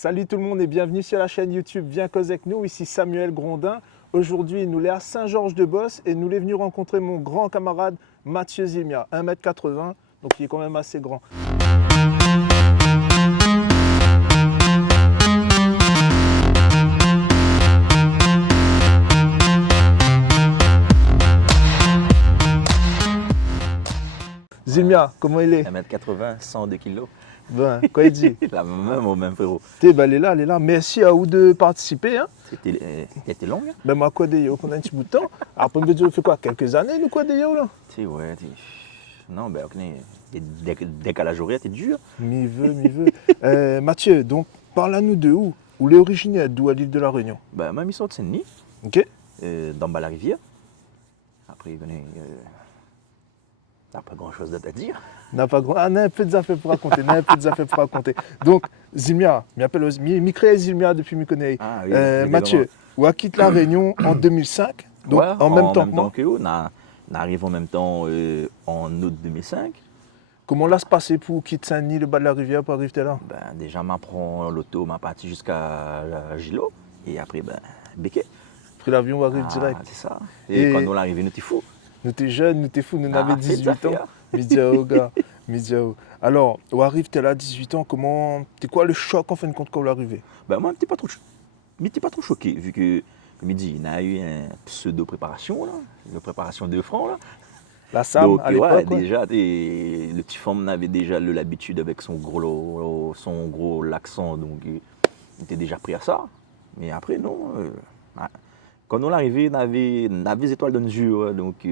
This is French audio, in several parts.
Salut tout le monde et bienvenue sur la chaîne YouTube Viens causer avec nous, ici Samuel Grondin. Aujourd'hui, nous sommes à Saint-Georges-de-Beauce et nous sommes venus rencontrer mon grand camarade Mathieu Zilmia, 1m80, donc il est quand même assez grand. Zilmia, comment il est? 1m80, 102 kg. Ben, quoi il dit? La même au même frérot. Ben, elle est là. Merci à vous de participer. Hein? C'était long, hein? Ben, moi, quoi d'ailleurs, pendant un petit bout de temps. Après, on fait quoi? Quelques années, nous, quoi d'ailleurs, là? Ouais, non, ben, décalage horaire, t'es dur. M'y veut. Mathieu, donc, parle-nous de où? Où est originaire, d'où à l'île de la Réunion? Ben, moi, je sors de Saint-Denis, Ok. d'en bas la rivière. Après, venez. T'as pas grand-chose à te dire. On a un peu des affaires pour raconter. Donc, Zilmia, je Zilmia depuis que je connais. Ah, oui, Mathieu, où a quitté la Réunion en 2005, donc ouais, en même temps que vous. On arrive en même temps en août 2005. Comment l'a se passé pour quitter Saint-Denis, le bas de la rivière, pour arriver là? Ben, déjà, m'apprend l'auto, m'a parti jusqu'à Gilo. Et après, ben, béquet. Pris l'avion, on arrive direct. C'est ça. Et quand on est arrivé, nous t'es fou. Nous t'es jeune, nous t'es fou, nous n'avions 18 ans. Midiao, gars. Alors, on arrive, t'es là à 18 ans, t'es quoi le choc en fin de compte quand on est arrivé? Ben moi, je n'étais pas trop choqué, vu que, comme il dit, il y a eu une pseudo-préparation, là, une préparation de francs, là. La SAM, donc, à l'époque, ouais. Déjà, le petit femme avait déjà l'habitude avec son gros l'accent, donc il était déjà prêt à ça. Mais après, non. Quand on est arrivé, on avait des étoiles dans les yeux, donc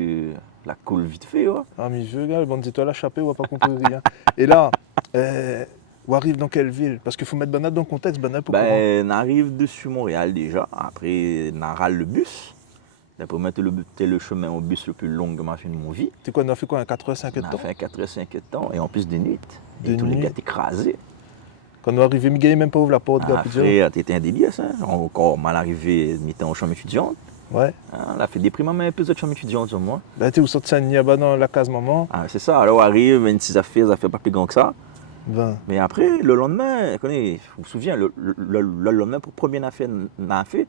la coule vite fait. Ouais. Ah, mais je regarde, les bandes d'étoiles à chaper, on va pas comprendre rien. Et là, on arrive dans quelle ville? Parce qu'il faut mettre Banat dans le contexte, Banat pour on arrive dessus Montréal déjà, après on râle le bus. Pour mettre le chemin au bus le plus long que j'ai fait de mon vie. C'est quoi, on a fait quoi, un 4h50 temps? On a fait un 4h50 temps, et en plus de nuit. Et tous les gars étaient écrasés. Quand on est arrivé, Miguel même pas ouvert la porte. Frère, t'étais un délire, ça. Encore mal arrivé, on était en chambre étudiante. Ouais. On a fait des primes, mais un peu de chambre étudiante sur moi. Ben, t'es où sorti Saint-Denis, dans la case maman. Ah, c'est ça. Alors, on arrive, 26 affaires, ça fait pas plus grand que ça. 20. Mais après, le lendemain, vous vous souvenez, le lendemain, pour première affaire, on a fait,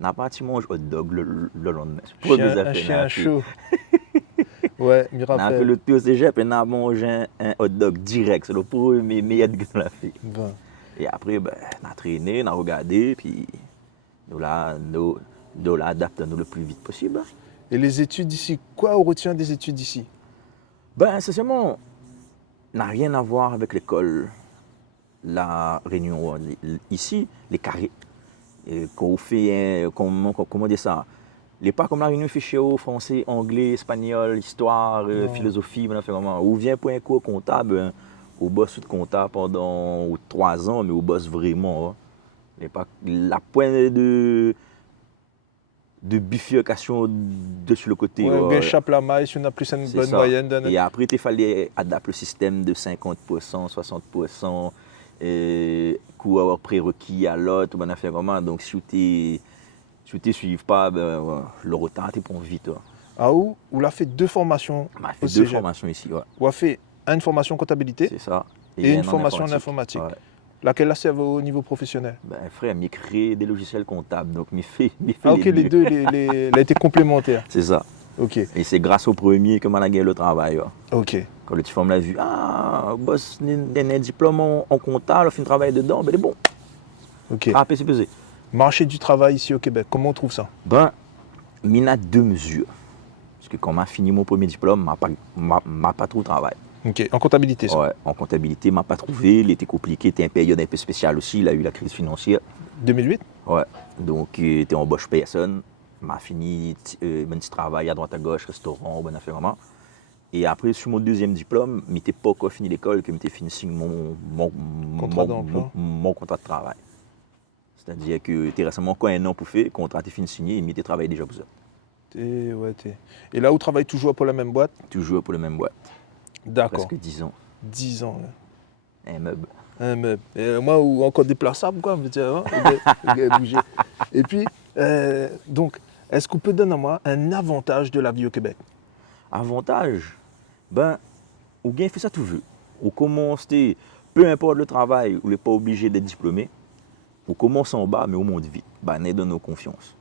on n'a pas manger hot dog le lendemain. Un chien chaud. Ouais, me rappelle. On a fait le tour au cégep et on a mangé un hot dog direct. C'est le premier meilleur que on a fait. 20. Et après, ben, on a traîné, on a regardé, puis nous adaptons le plus vite possible. Et les études ici, quoi on retient des études ici? Ben, sincèrement, n'a rien à voir avec l'école, la Réunion. Ici, les carrés. Et quand on fait, comment dire ça? Les pas comme la Réunion fait chez eux, français, anglais, espagnol, histoire, philosophie, ou vient pour un cours comptable, au boss de comptable pendant 3 ans, mais au boss vraiment. Hein. La pointe de bifurcation sur le côté. Ouais, bien chape la maille, si on a plus une bonne ça. moyenne. Et après, il fallait adapter le système de 50%, 60%, cours prérequis à l'autre, on a fait comment. Donc, si tu ne suis pas, ben, le retard, tu prends vite. Ouais. Ah où? On a fait 2 formations. On a fait 2 formations ici. Ouais. On a fait une formation comptabilité. C'est ça. Et une formation en informatique. Ouais. Laquelle là, c'est au niveau professionnel? Ben, frère, j'ai créé des logiciels comptables, donc j'ai fait ok, les deux, il a été complémentaire. C'est ça. Ok. Et c'est grâce au premier que j'ai gagné le travail. Ouais. Ok. Quand le petit femme l'a vu, boss, un diplôme en comptable, on fait un travail dedans, ben c'est bon. Ok. C'est pesé. Marché du travail ici au Québec, comment on trouve ça? Ben, il y a 2 mesures. Parce que quand j'ai fini mon premier diplôme, je n'ai pas trop de travail. Ok, en comptabilité ça? Ouais, en comptabilité, je n'ai pas trouvé. Il était compliqué, c'était une période un peu spéciale aussi. Il a eu la crise financière. 2008? Ouais, donc il était embauché personne. J'ai fini mon petit travail à droite à gauche, restaurant, bonne affaire vraiment. Et après, sur mon deuxième diplôme, je n'étais pas encore fini l'école, que j'étais fini mon contrat de travail. C'est-à-dire que tu es récemment encore 1 an pour faire, le contrat est fini signé, et tu travailles déjà pour ça. Et là, où travaille toujours pour la même boîte? Toujours pour la même boîte. D'accord. Presque 10 ans. 10 ans. Un meuble. Un meuble. Et moi, encore déplaçable, quoi, on veut dire, bouger. Et puis, donc, est-ce qu'on peut donner à moi un avantage de la vie au Québec? Avantage? Ben, ou bien fait ça tout veut. Ou commence, peu importe le travail, on n'est pas obligé d'être diplômé. on commence en bas, mais on monte vite. Bah, on donne nos confiance.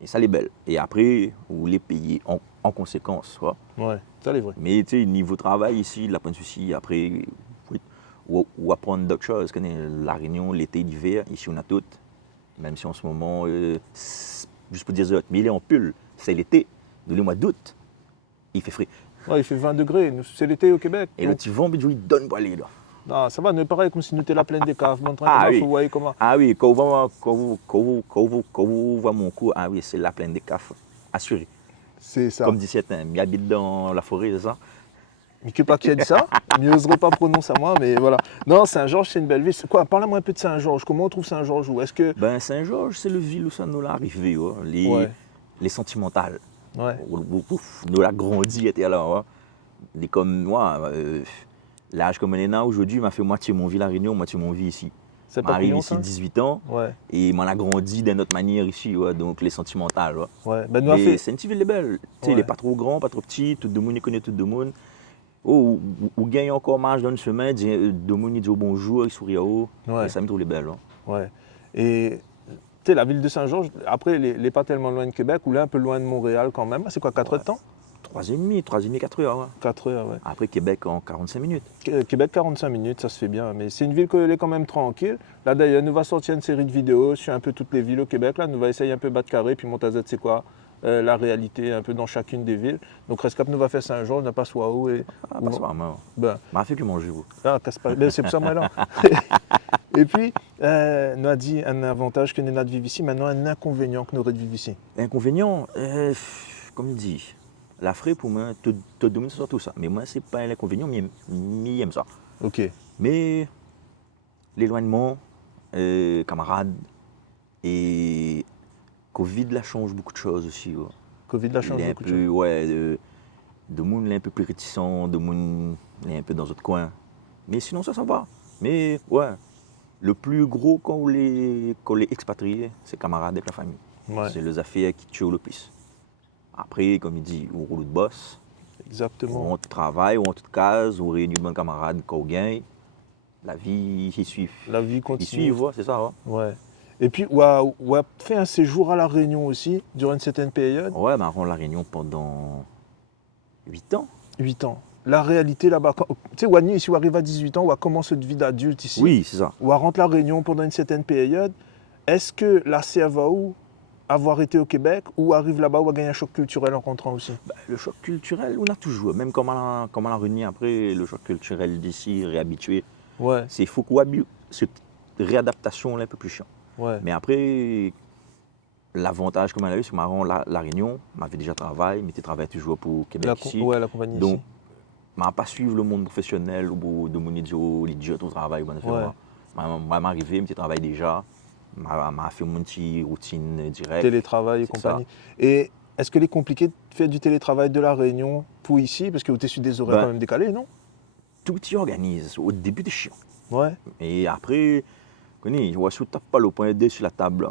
Et ça, les belle. Et après, vous les payez en conséquence. Quoi. Ouais, ça, c'est vrai. Mais tu sais, niveau travail ici, il n'y a pas de souci. Après, ou apprendre d'autres choses. La Réunion, l'été, l'hiver, ici, on a tout. Même si en ce moment, juste pour dire ça, mais il est en pull. C'est l'été, dans le mois d'août, il fait frais. Ouais, il fait 20 degrés, c'est l'été au Québec. Et le petit vent, il donne pas aller là. Non, ça va, nous pareil comme si nous étions la plaine des caves. Ah oui. Vous voyez comment. Ah oui, quand vous voyez mon cours, ah oui, c'est la plaine des caves, assuré. C'est ça. Comme dit certains, il habite dans la forêt, c'est ça? Mais que pas qui a dit ça, je n'oserais pas prononcer à moi, mais voilà. Non, Saint-Georges, c'est une belle ville. Quoi, parle-moi un peu de Saint-Georges. Comment on trouve Saint-Georges? Est-ce que. Ben, Saint-Georges, c'est le ville où ça nous l'a arrivé, ouais. Les sentimentales. Ouais. Nous l'a grandi, était là. Ouais. Et comme moi, l'âge comme on est là aujourd'hui, m'a fait moitié mon vie à La Réunion, moitié mon vie ici. C'est pas M'arrive couillon, ici ça 18 ans Ouais. et m'en a grandi d'une autre manière ici, ouais, donc les sentimentales. Ouais. Ouais. Ben, nous a Mais fait. c'est une petite ville belle. Tu sais, Ouais. il n'est pas trop grand, pas trop petit, tout le monde connaît tout le monde. Oh, ou gagne encore marche dans le chemin, tout le monde dit bonjour, il sourit à haut. Ouais. Et ça me trouve les belles. Hein. Ouais. Et tu sais, la ville de Saint-Georges, après, elle n'est pas tellement loin de Québec, ou là, un peu loin de Montréal quand même. C'est quoi, 4 heures de temps 3h30, 4 heures. Ouais. 4 heures, ouais. Après Québec en 45 minutes. Québec, 45 minutes, ça se fait bien. Mais c'est une ville qui est quand même tranquille. Là, d'ailleurs, nous va sortir une série de vidéos sur un peu toutes les villes au Québec. Là, nous va essayer un peu battre carré, puis Montazet, c'est quoi la réalité un peu dans chacune des villes. Donc, Rescap nous va faire Saint-Georges, n'a pas Soao et. Ah, pas ça, moi. Ben, M'a fait que manger, vous. ah, casse pas. Ben, c'est pour ça, moi, là. Et puis, nous a dit un avantage que nous avons de vivre ici, maintenant un inconvénient que nous aurait de vivre ici. L'inconvénient, comme il dit, la frais pour moi, te domine sur tout ça. Mais moi, c'est pas un inconvénient, mais j'aime ça. Ok. Mais l'éloignement, camarades, et Covid là change beaucoup de choses aussi. Ouais. Covid l'a Il changé est un beaucoup de peu, choses. ouais, de monde est un peu plus réticent, de monde est un peu dans d'autres coins. Mais sinon, ça va. Mais ouais, le plus gros quand les expatriés, c'est camarades avec la famille. Ouais. C'est les affaires qui tuent le plus. Après, comme il dit, on roule de boss, Exactement. on travaille, on toute case, on réunit de bons camarades quand on gagne. La vie, ils suivent. La vie Ils continue. suivent, ouais, c'est ça. Ouais, Ouais. Et puis, on a fait un séjour à La Réunion aussi, durant une certaine période. ouais mais on la Réunion pendant 8 ans. 8 ans. La réalité là-bas, tu sais, Wani, ici, on arrive à 18 ans, on commence cette vie d'adulte ici. Oui, c'est ça. On rentre La Réunion pendant une certaine période. Est-ce que la CFAO avoir été au Québec ou arrive là-bas ou a gagné un choc culturel en rentrant aussi? Bah, le choc culturel, on a toujours, même comme on l'a réuni après, le choc culturel d'ici, réhabitué. Ouais, C'est faut qu'on cette réadaptation là un peu plus chiant. ouais. Mais après, l'avantage que j'ai eu, c'est que la Réunion, m'avait déjà travaillé, mais tu travailles toujours pour Québec ici. Ouais, la compagnie Donc, ici. je ne pas suivre le monde professionnel ou de mon idiot, l'idiot au travail. Ouais. Je suis arrivé, je travaille déjà. Je fait mon petit routine directe. Télétravail et c'est compagnie. Et est-ce qu'il est compliqué de faire du télétravail de La Réunion pour ici? Parce que vous êtes sur des horaires Ben, quand même décalés, non? Tout y organise. Au début, c'est chiant. Ouais, Et après, je vois si tu n'as pas le point D sur la table,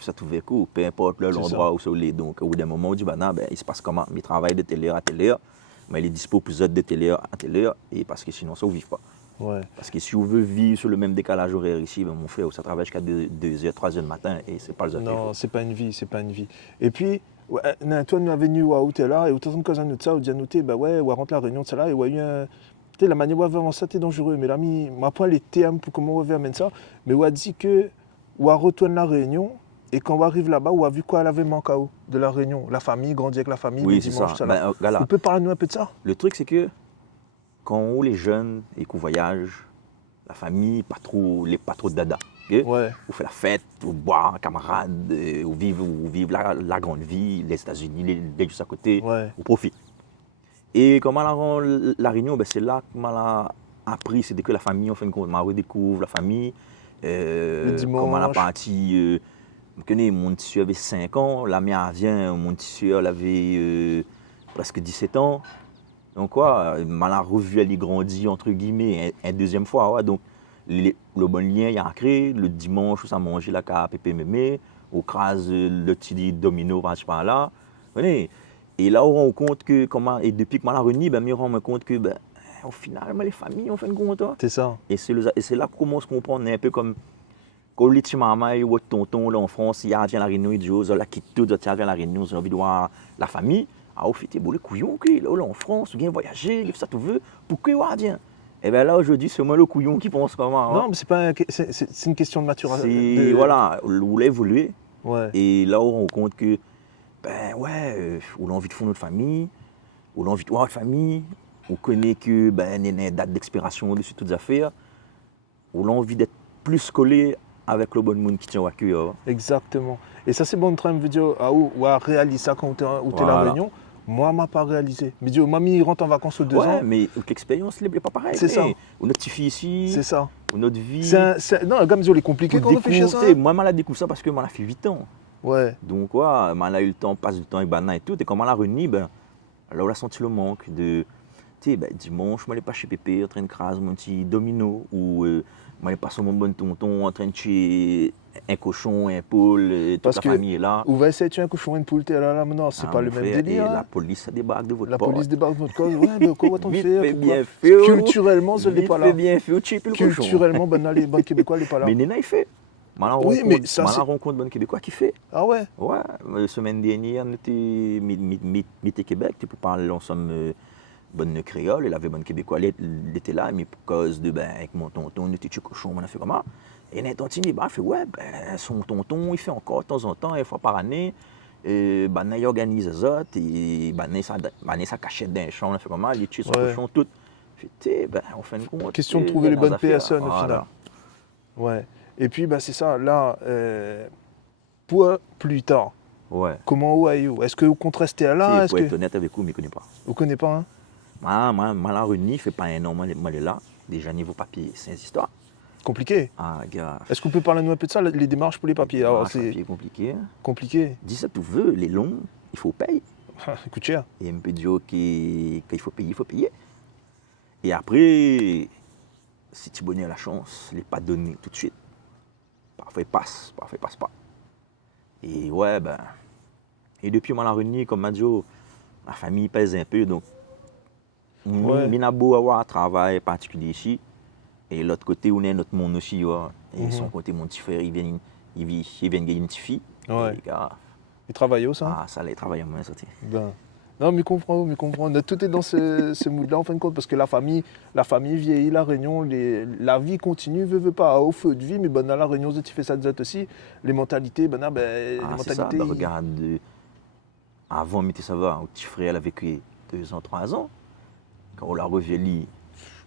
ça tout fait coup, peu importe l'endroit où c'est. Donc, au bout d'un moment, on dit, il se passe comment? Il travaille de telle heure à telle heure, mais il est dispo plus de telle heure à telle heure, et parce que sinon, ça ne vit pas. ouais. Parce que si on veut vivre sur le même décalage horaire ici, mon frère, ça travaille jusqu'à 2h, 3h du matin, et c'est pas le Non, c'est pas une vie, c'est pas une vie. Et puis, ouais, toi, nous avons venu où tu es là, et autant de causes à nous de ça, on dit à nous, bah ouais, on rentre La Réunion de ça là, et ouais, tu sais, la manière où on va ça, c'est dangereux, mais là, m'a point les termes pour comment on va amener ça, mais on a dit que, on retourne La Réunion, et quand on arrive là-bas, on a vu quoi elle avait manqué de La Réunion. La famille, grandir avec la famille, Oui, les c'est dimanches, ça. ça là. Voilà. On peut parler nous un peu de ça? Le truc, c'est que quand on est jeune et qu'on voyage, la famille, pas trop de dada. Okay? Ouais. On fait la fête, on boit, camarades, on vive la grande vie, les États-Unis, les juste à côté, Ouais. on profite. Et comment la Réunion, c'est là que m'a appris, c'était que la famille, en fin de compte, m'a redécouvre la famille. Le dimanche. Comment la partie, mon petit soeur avait 5 ans, la mienne vient, mon petit soeur avait presque 17 ans. Donc, quoi, m'a revu elle grandir, entre guillemets, une deuxième fois. Ouais. Donc, le bon lien, il y a créé. Le dimanche, ça mange la carte pépé mémé, on crase le petit domino par là. Et là, on rend compte que, et depuis que je l'ai réuni, on rend compte que, au final, les familles, on fait une compte. C'est ça. Et c'est là qu'on commence à comprendre un peu comme quand les petits mamans et votre tonton là en France, il y a vient la réunion, il dit, oh, là, quitte tout, il vient la réunion, j'ai envie de voir la famille. Ah, au fait, bon, les couillons, là, en France, ou bien voyager, il fait ça, tu veux, pourquoi il vient? Et bien là, aujourd'hui, c'est moi le couillon qui pense comment. Non, mais c'est pas c'est une question de maturation. Voilà, vous voulez évoluer. Ouais. Et là, on rend compte que, ben ouais, on a envie de fonder notre famille, on a envie de voir notre famille, on connaît que, ben, il y a une date d'expiration dessus toutes les affaires, on a envie d'être plus collé avec le bon monde qui tient au cœur. Exactement. Et ça, c'est bon de train de dire, ah, ou à réaliser ça quand tu es à la Voilà. Réunion. Moi, je n'ai pas réalisé. Mais dis, mamie, rentre en vacances aux 2 ans. Ouais, mais l'expérience n'est pas pareille. C'est ça. On a notre fille ici, C'est ça. on a notre vie. Non, comme je l'ai compliqué quand on réfléchit à ça. Moi, je l'ai découvert ça parce que moi, j'ai fait 8 ans. Ouais. Donc, ouais, j'ai eu le temps, passe du temps avec Bana et tout. Et quand on l'a réuni, ben, là, on a senti le manque de. Tu sais, ben, dimanche, je n'allais pas chez Pépé en train de craser mon petit domino ou je n'allais pas sur mon bon tonton en train de tuer un cochon, un poule, toute Parce la que famille est là. on va essayer de tuer un cochon, une poule, t'es là, maintenant, c'est pas Mon le même frère, délire. Et hein. la police ça débarque de votre La porte. police débarque de votre cause. Ouais, mais quoi va-t-on Vite faire fait, pourquoi bien fait. oh. Culturellement, je l'ai Vite pas fait, là. bien fait, au chip le cochon. Culturellement, ben, les bonnes Québécois, elle n'est pas là. Mais Nena, il fait. Oui, mais ça, c'est- rencontre bonne Québécois qui fait. Ah ouais? Ouais, la semaine dernière, on était mi Québec, tu peux parler ensemble bonne créole, il avait bonne Québécois, il était là, mais pour cause de, ben, avec mon tonton, on était chez cochon, on a fait comment? Et notre tontine, il fait, ouais, ben, son tonton, il fait encore de temps en temps, une fois par année, ben, il organise les autres, et ben, ça cachette d'un champ, on a fait comment? Il tue son Ouais. cochon, tout. Fait, ben, on fait une compte. Question de trouver les dans les bonnes affaires, personnes au voilà. final. Ouais. Et puis, bah, c'est ça, là, pour plus tard, Ouais. comment où are-you? Est-ce que vous contrastez à là? Est-ce Pour être que honnête avec vous, je ne connais pas. vous ne connaissez pas, hein? Moi, la réunie, fait pas un an, moi, elle est là. Déjà, niveau papier, c'est une histoire. Compliqué. Ah, gars. Est-ce qu'on peut parler nous un peu de ça, les démarches pour les papiers? Alors, c'est papier compliqué. compliqué. Dis ça, tu veux, les longs, il faut payer. Ça coûte cher. Et un peu de joke qu'il faut payer, il faut payer. Et après, si tu bonnes la chance, il n'est pas donné tout de suite. Parfois, il passe pas. Et ouais, ben. Et depuis, moi, la réunie, comme m'a dit, la famille pèse un peu, donc. Ouais. Il a beau avoir un travail particulier ici. Et l'autre côté, on est notre monde aussi. Ouais. Et son côté, mon petit frère, il vient gagner une petite fille. Ouais. Et les gars, Ils travaillent où, ça? ça allait travailler à moi, ça. Ben. Non, mais comprends. Tout est dans ce mood-là, en fin de compte, parce que la famille vieillit, la Réunion, la vie continue, veut pas, au feu de vie, mais ben, dans la Réunion, tu fais ça aussi. Les mentalités, les C'est ça, mentalités. ben, regarde, avant, mais ça va, mon petit frère, il a vécu 2 ans, 3 ans. Quand on l'a revieilli,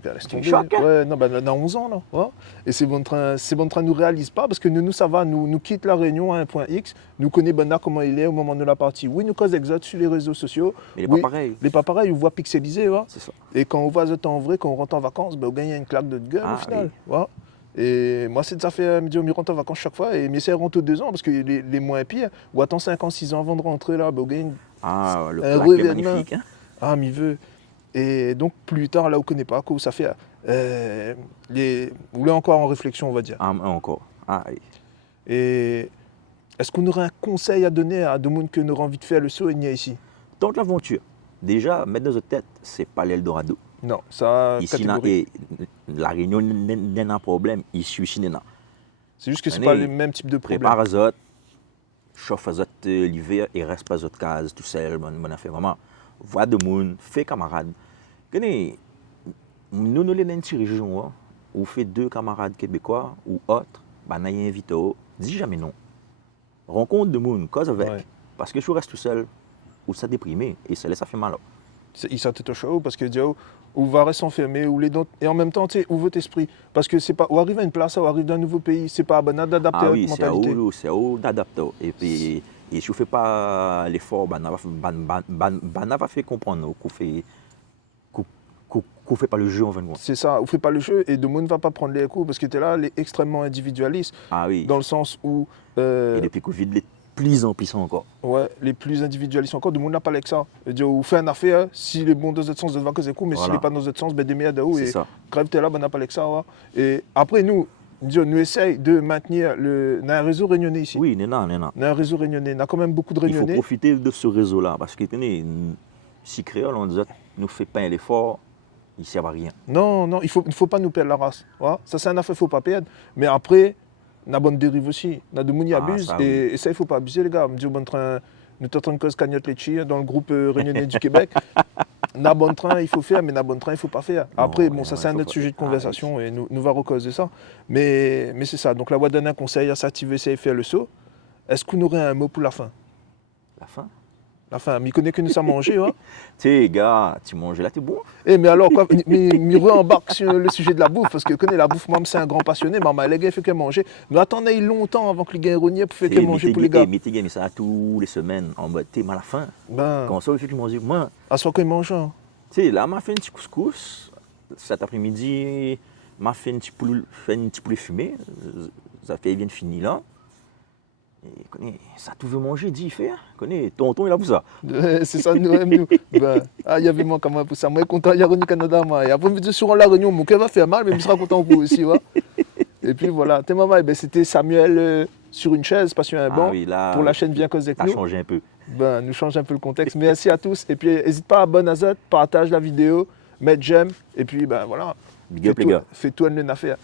Ben, laisse Tu tomber. choques, hein? Ouais, non, ben, dans 11 ans, là. Ouais. Et c'est bon train, nous réalise pas, parce que nous, ça va, nous quitte la Réunion à un point X, nous connaissons Bernard comment il est au moment de la partie. Oui, nous cause exotes sur les réseaux sociaux. mais il n'est Oui, pas pareil. les pas pareil, on voit pixelisé, ouais. C'est ça. Et quand on voit ça en vrai, quand on rentre en vacances, ben, on gagne une claque de gueule Ah, au final. oui. Ouais. Et moi, c'est de ça fait, me dire, on rentre en vacances chaque fois, et mais c'est rentre aux 2 ans, parce que les moins pires, ou attends 5 ans, 6 ans avant de rentrer là, ben, on gagne. Ah, le Un plaque est revirement. magnifique. Hein? Ah, m'y veut. Et donc, plus tard, là, on ne connaît pas, quoi, ça fait. Vous l'êtes encore en réflexion, on va dire. Ah, encore. Ah, oui. Et est-ce qu'on aurait un conseil à donner à des gens qui n'auraient envie de faire le saut et n'y a ici? Tente l'aventure. Déjà, mettre dans notre tête, c'est pas l'Eldorado. Non, ça, Ici, catégorie. la Réunion n'est pas un problème. Ici, n'est pas. C'est juste que ce n'est Allez, pas le même type de problème. Prépare les autres, chauffe les autres l'hiver et reste pas les autres cases tout seul. Bonne affaire, vraiment. Vois de monde, fais camarades. Nous, nous, les dans une région, hein, où fait 2 camarades québécois ou autres, bah, nous invité, dis jamais non. Rencontre de monde, cause avec. Ouais. Parce que je reste tout seul, ou ça déprimé, et ça fait mal. Il s'attend au chaud parce que Dieu, ou va rester enfermé, ou les dents. Et en même temps, tu sais, ouvre votre esprit. Parce que c'est pas. Ou arrive à une place, ou arrive dans un nouveau pays, c'est pas banal d'adapter Ah à oui, votre c'est à mentalité. eux, c'est à eux d'adapter. Et puis, et si vous ne faites pas l'effort, bah, n'a pas fait comprendre qu'on fait, qu'on fait pas le jeu en fin de compte. C'est ça, on fait pas le jeu et le monde ne va pas prendre les coups parce que tu es là, les extrêmement individualiste, Ah oui. dans le sens où Et depuis Covid, les plus en plus encore. ouais, les plus individualistes encore, le monde n'a pas avec ça. C'est-à-dire, on fait une affaire, s'il est bon dans notre sens, il va causer coup, mais s'il Voilà. n'est pas dans notre sens, ben des merdes où C'est et ça. grave t'es là, ben n'a pas avec ça. Ouais. Et après nous, nous essayons de maintenir un réseau réunionnais ici. Oui, non. On a un réseau réunionnais, on a quand même beaucoup de Il faut réunionnais. profiter de ce réseau-là. Parce que, tenez, si créole, on dit, nous fait pas l'effort, il ne sert à rien. Non, il faut pas nous perdre la race. Ouais. Ça, c'est un affaire, il ne faut pas perdre. Mais après, On a bonne dérive aussi. On a de monde Ah, abuse. ça, Et ça, il ne faut pas abuser, les gars. On me dit, bon train, nous sommes en train de cause cagnotte les chi dans le groupe Réunionnais du Québec. Na bon train, il faut faire, mais na bon train, il ne faut pas faire. Non, Après, ouais, bon, ça, ouais, c'est un faut autre pas sujet de faire. conversation et nous va recauser ça. Mais c'est ça. Donc, la voix donne un conseil à s'activer, c'est faire le saut. Est-ce qu'on aurait un mot pour la fin? La fin. La fin, m'y connaît que nous sommes mangé, hein? Tu sais, gars, tu manges là, t'es bon. Eh, mais alors, quoi, mais re-embarque sur le sujet de la bouffe, parce que connais la bouffe, moi, c'est un grand passionné, maman, les gars, il fait que manger. Mais attendez longtemps avant que les gars rognaient pour faire que manger pour les gars. Mais t'es gagné ça tous les semaines en mode thème à la fin. Ben, Quand ça, il fait que manger. Moi, à soi qu'ils mangent, hein. tu sais, là, m'a fait un petit couscous. Cet après-midi, m'a fait un petit poulet fumé. Ça fait bien fini là. Et connais, ça tout veut manger, dit faire. Connais, tonton, il a pour ça. C'est ça, nous-mêmes, nous. Ben, ah, il y avait moi quand même pour ça. Moi, content, il y a Renu Canada, moi. Et après, je me dis, sur la réunion, mon cœur va faire mal, mais il sera content pour vous aussi, ouais. Et puis voilà, t'es maman, ben, c'était Samuel sur une chaise, pas sur un banc, oui, là, pour la chaîne Bien Cause avec ça a nous. changé un peu. Ben, nous change un peu le contexte. Merci à tous. Et puis, n'hésite pas à abonner à Zot, partage la vidéo, mettre j'aime. Et puis, ben voilà. Big up, les gars. Fais-toi une affaire.